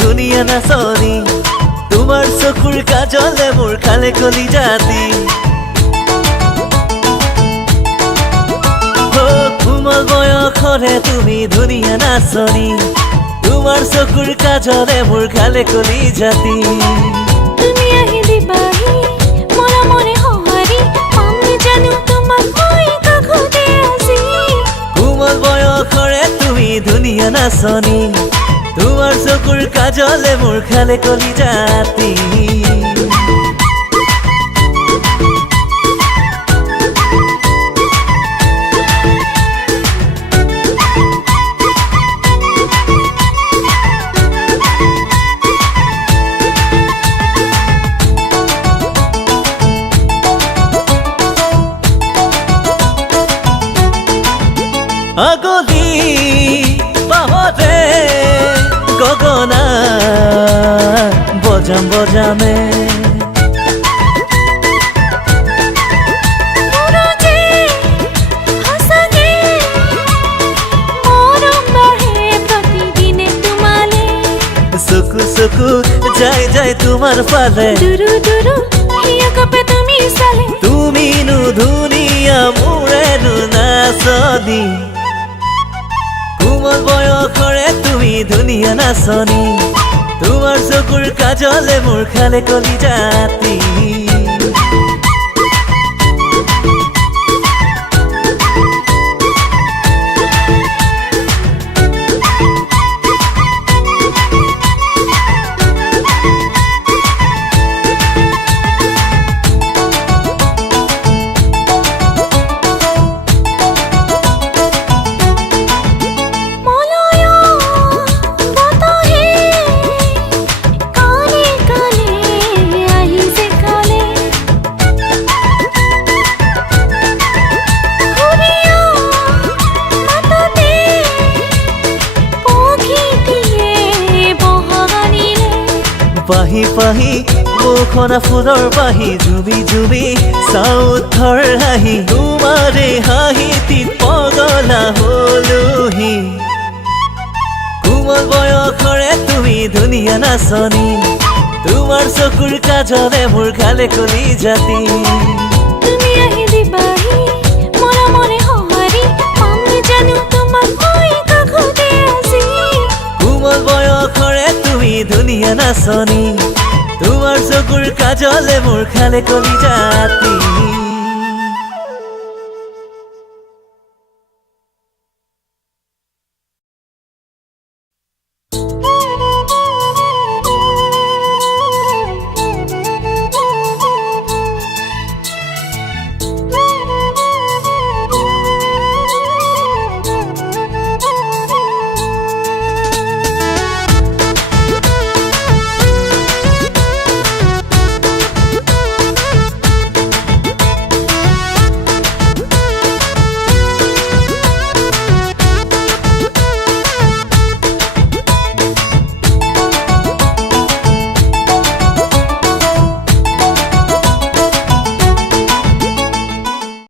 ধুনীয়া নাচনী তোমাৰ চকুৰ কাজলে মোৰ খালে কলি জাতি কোমল বয়সৰে তুমি ধুনীয়া নাচনী তোমাৰ চকুৰ কাজলে মোৰ খালে কলি জাতি তুমি আহি দিবাহি মৰমৰে সঁহাৰি পাম জানো তোমাক মই কাষতে আজি কোমল বয়সৰে তুমি ধুনীয়া নাচনী তোমাৰ চকুৰ কাজলে মোৰ খালে কলি জাতি আগলি পাহতে গগনা বজাম বজামে চকু চকু যাই যাই তোমাৰ ফালে দুৰু দুৰু হিয়া কপে তুমি চালে তুমি নো ধুনীয়া মোৰে নো নাচনী কোমল বয়সৰে তুমি ধুনীয়া নাচনী তোমাৰ চকুৰ কাজলে মোৰ খালে কলি জাতি পাহি পাহি মুখনা ফুলৰ পাহি জুবি জুবি চাউথৰ হাঁহি তোমাৰে হাঁহিটিত পগলা হলোহি কোমল বয়সৰে তুমি ধুনীয়া নাচনী তোমাৰ চকুৰ কাজলে মোৰ খালে কলি জাতি তুমি আহি দিবাহি মৰমৰে সঁহাৰি পাম জানো তোমাক মই কাষতে আজি কোমল বয়সৰে তুমি ধুনীয়া নাচনী তোমাৰ চকুৰ কাজলে মোৰ খালে কলি জাতি